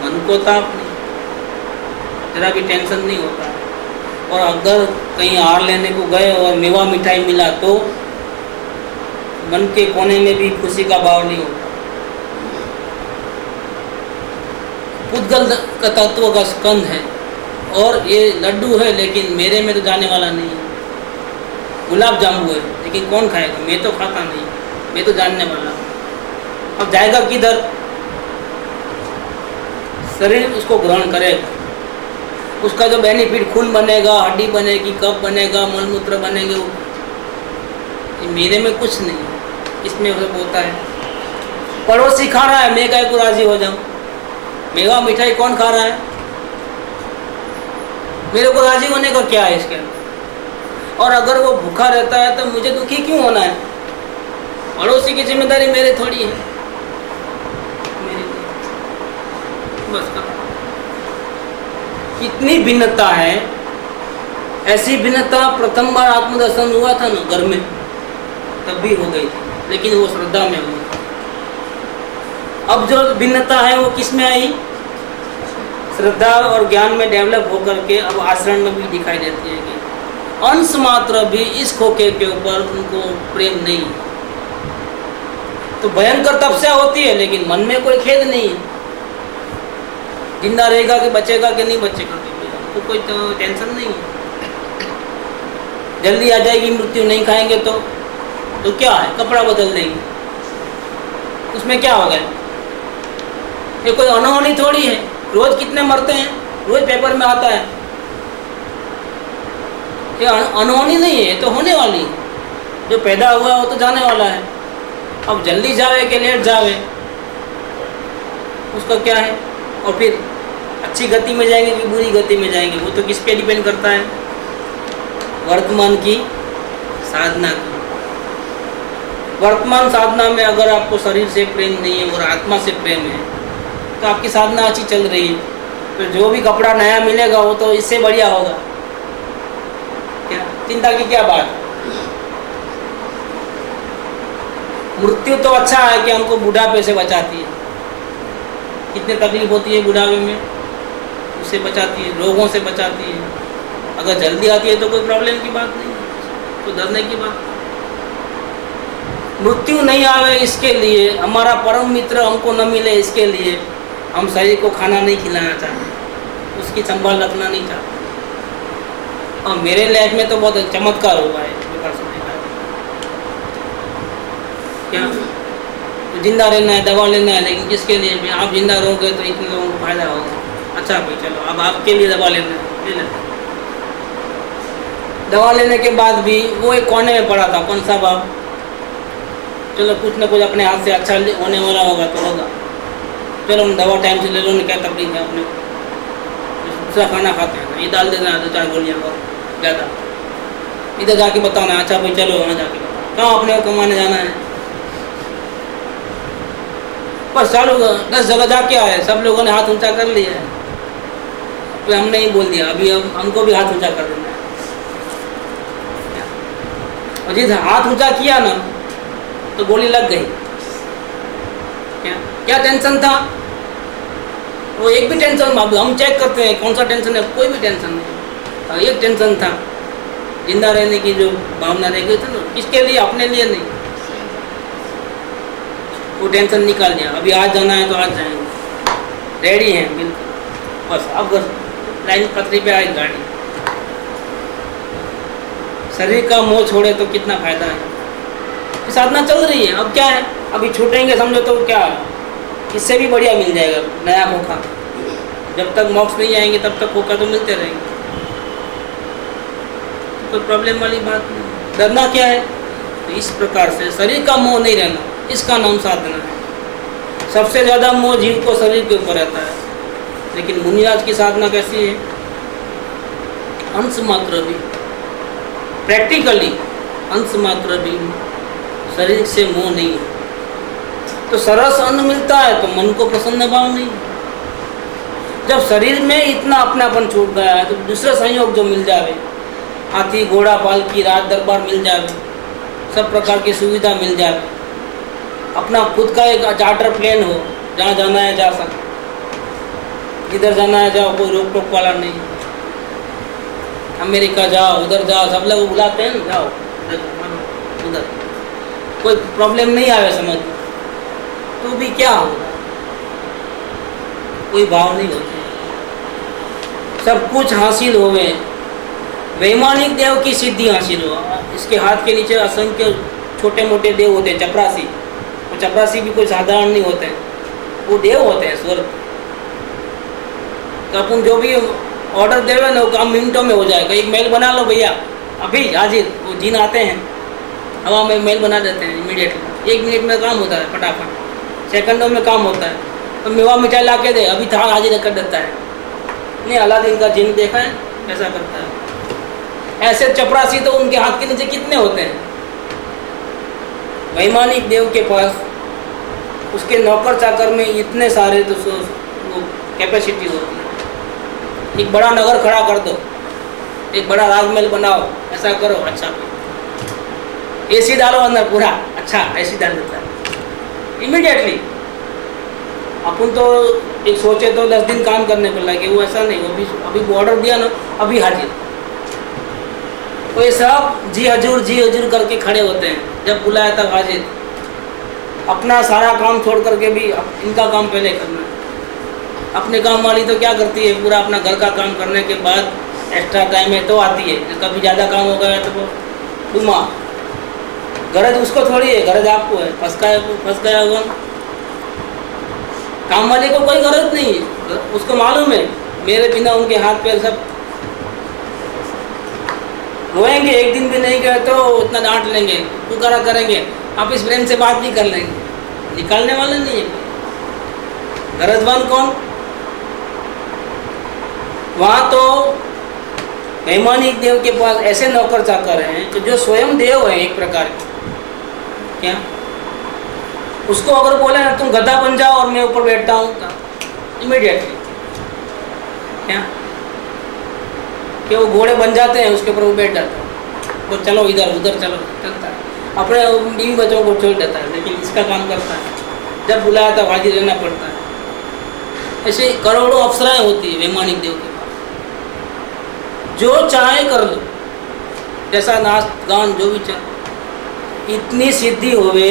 मन को ताप नहीं, जरा भी टेंशन नहीं होता। और अगर कहीं हार लेने को गए और मेवा मिठाई मिला तो मन के कोने में भी खुशी का भाव नहीं होता। पुद्गल का तत्व का स्कंद है और ये लड्डू है लेकिन मेरे में तो जाने वाला नहीं है। गुलाब जामुन है लेकिन कौन खाएगा, मैं तो खाता नहीं, मैं तो जानने वाला। अब जाएगा किधर? शरीर उसको ग्रहण करेगा, उसका जो बेनिफिट खून बनेगा, हड्डी बनेगी, कफ बनेगा, मलमूत्र बनेंगे, मेरे में कुछ नहीं है, इसमें सब होता है। पड़ोसी खा रहा है, मैं काहे को राजी हो जाऊं? मेवा मिठाई कौन खा रहा है, मेरे को राजी होने का क्या है इसके अंदर? और अगर वो भूखा रहता है तो मुझे दुखी क्यों होना है? पड़ोसी की जिम्मेदारी मेरे थोड़ी है, मेरी बस कर। कितनी भिन्नता है। ऐसी भिन्नता प्रथम बार आत्मदर्शन हुआ था ना घर में, तब भी हो गई थी, लेकिन वो श्रद्धा में हुई। अब जो भिन्नता है वो किस में आई? श्रद्धा और ज्ञान में डेवलप होकर के अब आचरण में भी दिखाई देती है कि अंश मात्र भी इस खोखे के ऊपर उनको प्रेम नहीं। तो भयंकर तपस्या होती है लेकिन मन में कोई खेद नहीं है। जिंदा रहेगा कि बचेगा कि नहीं बचेगा, तो कोई तो टेंशन नहीं है। जल्दी आ जाएगी मृत्यु, नहीं खाएंगे तो क्या है, कपड़ा बदल देंगे, उसमें क्या हो गया? ये कोई अनहोनी थोड़ी है। रोज कितने मरते हैं, रोज पेपर में आता है। ये अनहोनी नहीं है, ये तो होने वाली है। जो पैदा हुआ वो तो जाने वाला है। अब जल्दी जावे कि लेट जावे उसका क्या है? और फिर अच्छी गति में जाएंगे कि बुरी गति में जाएंगे, वो तो किस पे डिपेंड करता है? वर्तमान की साधना की। वर्तमान साधना में अगर आपको शरीर से प्रेम नहीं है और आत्मा से प्रेम है तो आपकी साधना अच्छी चल रही है। तो जो भी कपड़ा नया मिलेगा वो तो इससे बढ़िया होगा, क्या चिंता की क्या बात? मृत्यु तो अच्छा है कि हमको बुढ़ापे से बचाती है। कितनी तकलीफ होती है बुढ़ापे में, उससे बचाती है, रोगों से बचाती है। अगर जल्दी आती है तो कोई प्रॉब्लम की बात नहीं, तो डरने की बात। मृत्यु नहीं आवे इसके लिए, हमारा परम मित्र हमको न मिले इसके लिए हम शरीर को खाना नहीं खिलाना चाहते, उसकी संभाल रखना नहीं चाहते। और मेरे लाइफ में तो बहुत चमत्कार हुआ है क्या, तो जिंदा रहना है, दवा लेना है, लेकिन किसके लिए भी? आप जिंदा रहोगे तो इतने लोगों को फायदा होगा। अच्छा भाई चलो, अब आपके लिए दवा लेना है, ले लेते। दवा लेने के बाद भी वो एक कोने में पड़ा था, कौन सा बाप, चलो कुछ ना कुछ अपने हाथ से अच्छा होने वाला होगा तो होगा, चलो हम दवा टाइम से ले लो, क्या तकलीफ है, अपने दूसरा खाना खाते हैं, ये डाल देना 2-4 गोलियाँ और ज़्यादा, इधर जाके बताना, अच्छा भाई चलो वहाँ जाके बताओ, कहाँ अपने को कमाने जाना है, बस चालू 10 जगह जाके आए, सब लोगों ने हाथ ऊंचा कर लिया है, तो हमने ही बोल दिया अभी हमको भी हाथ ऊंचा कर देना है। और जिस हाथ ऊंचा किया ना तो गोली लग गई। क्या टेंशन था? वो एक भी टेंशन, हम चेक करते हैं कौन सा टेंशन है, कोई भी टेंशन नहीं। एक टेंशन था, जिंदा रहने की जो भावना रह गई थी ना, किसके लिए? अपने लिए नहीं। वो टेंशन निकाल दिया, अभी आज जाना है तो आज जाएंगे, रेडी हैं बिल्कुल, बस अब लाइन पटरी पे आई गाड़ी। शरीर का मोह छोड़े तो कितना फायदा है। साधना चल रही है, अब क्या है, अभी छूटेंगे समझो तो क्या, इससे भी बढ़िया मिल जाएगा नया खोखा। जब तक मोक्ष नहीं आएंगे तब तक खोखा तो मिलते रहेंगे, कोई प्रॉब्लम वाली बात नहीं। डरना क्या है? तो इस प्रकार से शरीर का मोह नहीं रहना, इसका नाम साधना है। सबसे ज़्यादा मोह जीव को शरीर के ऊपर रहता है, लेकिन मुनिराज की साधना कैसी है? अंश मात्र भी, प्रैक्टिकली अंश मात्र भी शरीर से मोह नहीं है। तो सरस अन्न मिलता है तो मन को प्रसन्न भाव नहीं। जब शरीर में इतना अपनापन छूट गया है तो दूसरे संयोग जो मिल जावे, हाथी घोड़ा पालकी राज दरबार मिल जावे, सब प्रकार की सुविधा मिल जावे, अपना खुद का एक चार्टर प्लेन हो, जहाँ जाना है जा सकते, जिधर जाना है जाओ, कोई रोक टोक वाला नहीं। अमेरिका जाओ, उधर जाओ, सब लोग बुलाते हैं ना, जाओ उधर, कोई प्रॉब्लम नहीं आवे समझ, तो भी क्या होगा, कोई भाव नहीं होता, सब कुछ हासिल होवे, वैमानिक देव की सिद्धि हासिल हो। इसके हाथ के नीचे असंख्य छोटे मोटे देव होते हैं, चपरासी, वो चपरासी भी कोई साधारण नहीं होते हैं, वो देव होते हैं स्वर्ग। तो अपन जो भी ऑर्डर देवे ना वो काम मिनटों में हो जाएगा। एक मेल बना लो भैया, अभी हाजिर, वो जिन आते हैं हवा में मेल बना देते हैं इमीडिएटली, 1 मिनट में काम होता है, फटाफट सेकंडों में काम होता है। तो मेवा मिठाई ला के दे, अभी था हाजिर कर देता है। नहीं, अलादीन का जिन देखा है कैसा करता है। ऐसे चपरासी तो उनके हाथ के नीचे कितने होते हैं। वैमानिक देव के पास उसके नौकर चाकर में इतने सारे तो वो कैपेसिटी होती है। एक बड़ा नगर खड़ा कर दो, एक बड़ा राजमहल बनाओ, ऐसा करो, अच्छा एसी डालो अंदर पूरा, अच्छा एसी डाल देता है इमीडिएटली। अपन तो एक सोचे तो 10 दिन काम करने को लगे, वो ऐसा नहीं, वो अभी ऑर्डर दिया ना, अभी हाजिर। तो ये सब जी हजूर करके खड़े होते हैं, जब बुलाया तब हाजिर। अपना सारा काम छोड़ करके भी इनका काम पहले करना है। अपने काम वाली तो क्या करती है, पूरा अपना घर का काम करने के बाद एक्स्ट्रा टाइम है तो आती है, कभी ज़्यादा काम हो गया तो वो घुमा। गरज उसको थोड़ी है, गरज आपको है, फंस गया हुआ। काम वाले को कोई गरज नहीं है, उसको मालूम है मेरे बिना उनके हाथ पैर सब रोएंगे, एक दिन भी नहीं गए तो उतना डांट लेंगे, पुकारा करेंगे, आप इस प्रेम से बात भी कर लेंगे, निकालने वाले नहीं है। गरजवान कौन? वहाँ तो वैमानिक देव के पास ऐसे नौकर चाकर हैं कि जो स्वयं देव है एक प्रकार के। क्या उसको अगर बोले ना तुम गधा बन जाओ और मैं ऊपर बैठता हूँ, इमीडिएटली क्या कि वो घोड़े बन जाते हैं, उसके ऊपर वो बैठ जाता है, तो चलो इधर उधर चलो, चलता है, अपने बीवी बच्चों को छोड़ देता है, लेकिन इसका काम करता है, जब बुलाया तब हाजिर रहना पड़ता है। ऐसे करोड़ों अप्सराएं होती है वैमानिक देव के पास। जो चाहे कर लो, जैसा नाच गान जो भी चाहे, इतनी सिद्धि होवे,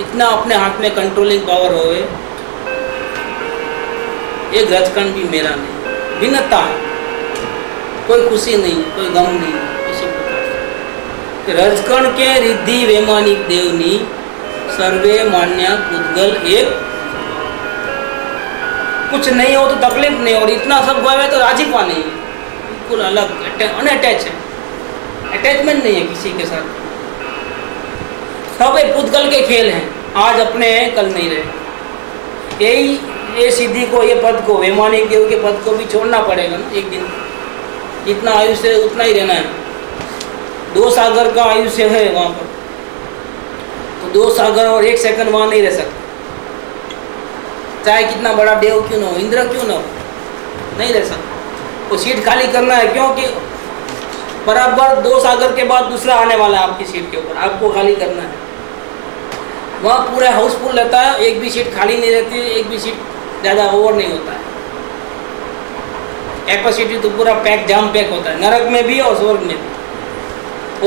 इतना अपने हाथ में कंट्रोलिंग पावर होवे, एक रजकण भी मेरा नहीं, भिन्नता है, कोई खुशी नहीं, कोई गम नहीं, किसी प्रकार से। रजकण के रिद्धि वैमानिक देवनी सर्वे मान्या पुद्गल एक, कुछ नहीं हो तो तकलीफ नहीं, और इतना सब हुआ है तो राजीपा नहीं, बिल्कुल अलग, अनअटैच है, अटैचमेंट नहीं है किसी के साथ। सब एक पुद्गल के खेल हैं, आज अपने हैं कल नहीं रहे। यही ये सिद्धि को, ये पद को, वैमानिक देव के पद को भी छोड़ना पड़ेगा ना एक दिन। जितना आयुष्य है उतना ही रहना है। 2 सागर का आयुष्य है वहाँ पर, तो 2 सागर और 1 सेकंड वहाँ नहीं रह सकते, चाहे कितना बड़ा देव क्यों ना हो, इंद्र क्यों ना हो, नहीं रह सकते। वो सीट खाली करना है, क्योंकि बराबर 2 सागर के बाद दूसरा आने वाला है आपकी सीट के ऊपर, आपको खाली करना है। वहाँ पूरा हाउसफुल रहता है, एक भी सीट खाली नहीं रहती, एक भी सीट ज़्यादा ओवर नहीं होता है, कैपेसिटी तो पूरा पैक, जाम पैक होता है, नरक में भी और स्वर्ग में भी।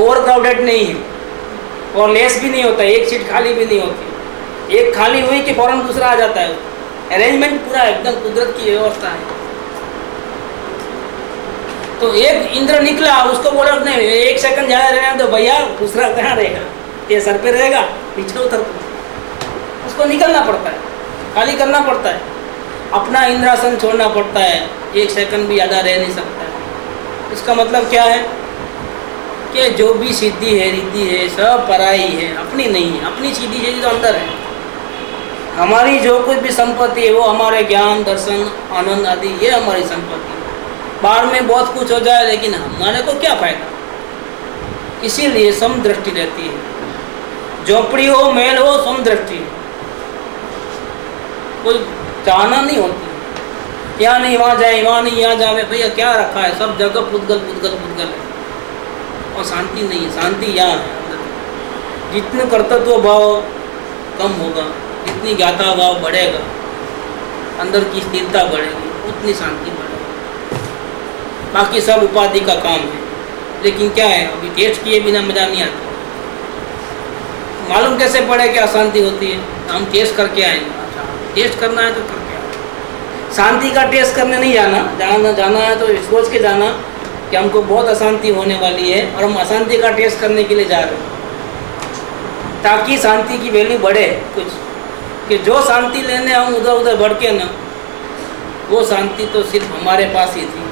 ओवर क्राउडेड नहीं है और लेस भी नहीं होता, एक सीट खाली भी नहीं होती, एक खाली हुई कि फौरन दूसरा आ जाता है। अरेंजमेंट पूरा एकदम कुदरत की व्यवस्था है। तो एक इंद्र निकला, उसको बोला नहीं 1 सेकंड ज़्यादा रहना तो भैया दूसरा कहाँ रहेगा, ये सर पे रहेगा, पीछे उतर, उसको निकलना पड़ता है, खाली करना पड़ता है, अपना इंद्रासन छोड़ना पड़ता है, 1 सेकंड भी ज़्यादा रह नहीं सकता है। इसका मतलब क्या है कि जो भी सिद्धि है, रिद्धि है, सब पराई है, अपनी नहीं है। अपनी सीधी सीधी तो अंदर है। हमारी जो कुछ भी संपत्ति है वो हमारे ज्ञान, दर्शन, आनंद आदि, ये हमारी संपत्ति है। बाहर में बहुत कुछ हो जाए लेकिन हमारे को क्या फायदा। इसीलिए समदृष्टि रहती है। झोपड़ी हो, महल हो, समदृष्टि है। कोई चाहना नहीं होती, यहाँ नहीं वहाँ जाए, वहाँ नहीं यहाँ जाए, भैया क्या रखा है, सब जगह पुद्गल पुद्गल पुद्गल है और शांति नहीं है। शांति यहाँ है। जितने कर्तव्य भाव कम होगा, जितनी ज्ञाता भाव बढ़ेगा, अंदर की स्थिरता बढ़ेगी, उतनी शांति बढ़ेगी। बाकी सब उपाधि का काम है, लेकिन क्या है, अभी टेस्ट किए बिना मजा नहीं आता। मालूम कैसे पड़े कि अशांति होती है, हम टेस्ट करके आएंगे। अच्छा, टेस्ट करना है तो करके आए। शांति का टेस्ट करने नहीं जाना है तो सोच के जाना कि हमको बहुत अशांति होने वाली है और हम अशांति का टेस्ट करने के लिए जा रहे हैं, ताकि शांति की वैल्यू बढ़े कुछ। कि जो शांति लेने हम उधर उधर भड़के ना, वो शांति तो सिर्फ हमारे पास ही थी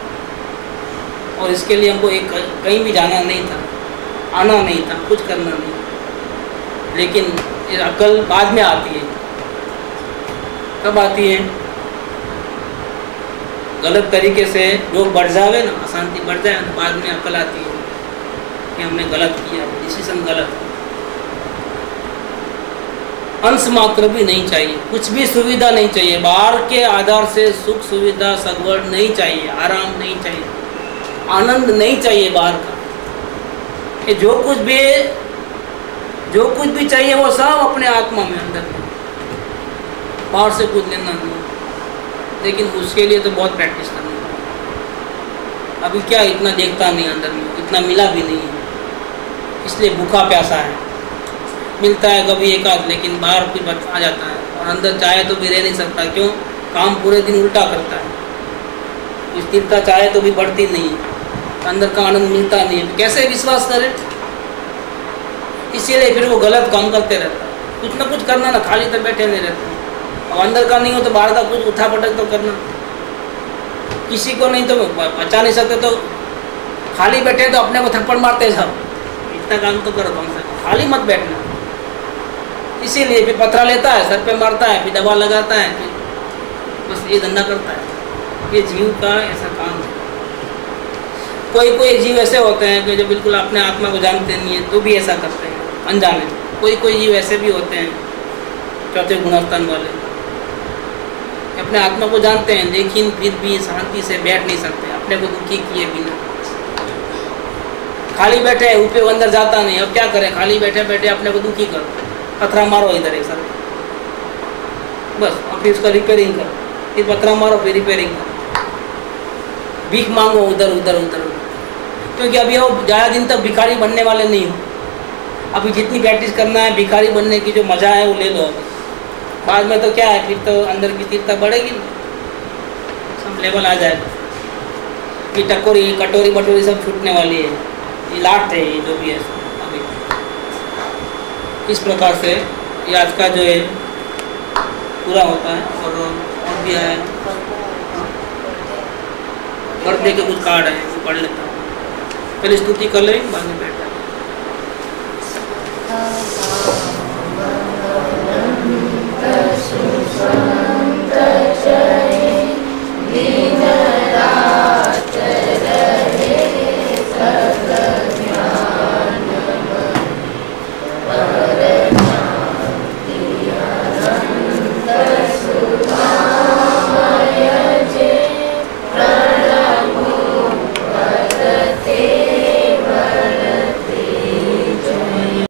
और इसके लिए हमको एक कहीं भी जाना नहीं था, आना नहीं था, कुछ करना नहीं। लेकिन ये अकल बाद में आती है। कब आती है? गलत तरीके से लोग बढ़ जावे ना, अशांति बढ़ जाए तो बाद में अकल आती है कि हमने गलत किया, डिसीजन गलत है। अंश मात्र भी नहीं चाहिए, कुछ भी सुविधा नहीं चाहिए, बाहर के आधार से सुख सुविधा सगवड़ नहीं चाहिए, आराम नहीं चाहिए, आनंद नहीं चाहिए बाहर का। कि जो कुछ भी चाहिए वो सब अपने आत्मा में अंदर में, बाहर से कुछ लेना नहीं। लेकिन उसके लिए तो बहुत प्रैक्टिस करनी है। अभी क्या इतना देखता नहीं अंदर में, इतना मिला भी नहीं है, इसलिए भूखा प्यासा है। मिलता है कभी एक आध, लेकिन बाहर भी आ जाता है और अंदर चाहे तो भी रह नहीं सकता। क्यों? काम पूरे दिन उल्टा करता है। स्थिरता चाहे तो भी बढ़ती नहीं है, अंदर का आनंद मिलता नहीं है, कैसे विश्वास करे? इसीलिए फिर वो गलत काम करते रहता है। कुछ ना कुछ करना ना, खाली तो बैठे नहीं रहते। अब अंदर का नहीं हो तो बाहर का कुछ उठा पटक तो करना। किसी को नहीं तो बचा नहीं सकते तो खाली बैठे तो अपने को थप्पड़ मारते सब। इतना काम तो करो कम से कम, खाली मत बैठना। इसीलिए फिर पथरा लेता है, सर पे मारता है, फिर दवा लगाता है, फिर बस ये धंधा करता है। ये जीव का ऐसा काम है। कोई जीव ऐसे होते हैं कि जो बिल्कुल अपने आत्मा को जानते नहीं है तो भी ऐसा करते हैं अनजाने। कोई जीव ऐसे भी होते हैं, चौथे गुणस्थान वाले, अपने आत्मा को जानते हैं लेकिन फिर भी शांति से बैठ नहीं सकते, अपने को दुखी किए बिना। खाली बैठे, उपयोग अंदर जाता नहीं। अब क्या करें? खाली बैठे बैठे अपने को दुखी करो, पथरा मारो इधर एक सर बस, और फिर उसका रिपेयरिंग करो, फिर पथरा मारो, फिर रिपेयरिंग करो, भीख मांगो उधर उधर उधर, क्योंकि अभी वो ज़्यादा दिन तक भिखारी बनने वाले नहीं हो। अभी जितनी प्रैक्टिस करना है, भिखारी बनने की जो मज़ा है वो ले लो। बाद में तो क्या है, फिर तो अंदर की तीव्रता बढ़ेगी, सब लेवल आ जाएगा। ये टकोरी कटोरी बटोरी सब छूटने वाली है, ये लाट है, ये जो भी है अभी। इस प्रकार से ये आज का जो है पूरा होता है। और भी है, बर्थडे के कुछ कार्ड है, वो पढ़ लेता हूँ। पहले स्तुति कर लेंगे, बाद में बैठ जाएंगे।